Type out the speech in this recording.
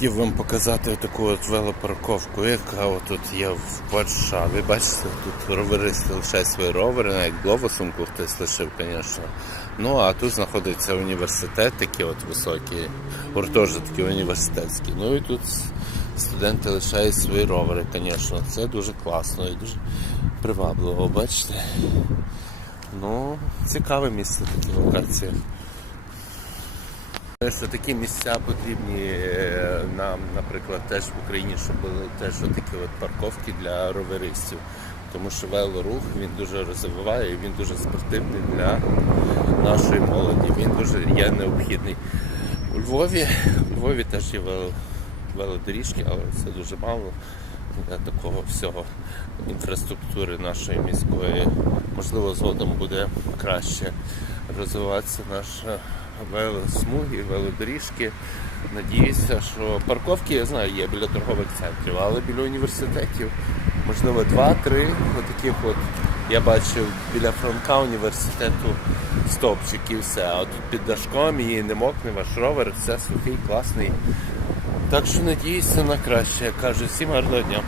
Хотів вам показати таку от велопарковку, яка от тут є в Варшаві. Бачите, тут роверисти лишають свої ровери, навіть глобусом хтось лишив, звісно. Ну а тут знаходиться університет, такі от високі, гуртожитки університетські. Ну і тут студенти лишають свої ровери, звісно. Це дуже класно і дуже привабливо, бачите? Ну, цікаве місце такі локації. Що такі місця потрібні е, нам, наприклад, теж в Україні, щоб були теж такі от парковки для роверистів. Тому що велорух він дуже розвиває, він дуже спортивний для нашої молоді. Він дуже є необхідний. У Львові, у Львові теж є вело- велодоріжки, але це дуже мало для такого всього інфраструктури нашої міської. Можливо, згодом буде краще розвиватися наша велосмуги, велодоріжки. Надіюся, що парковки, я знаю, є біля торгових центрів, але біля університетів, можливо, два-три отаких от. Я бачив біля Франка університету стовпчик і все. А тут під дашком і не мокне ваш ровер, все сухий, класний. Так що надіюся на краще. Я кажу, всім гарного дня.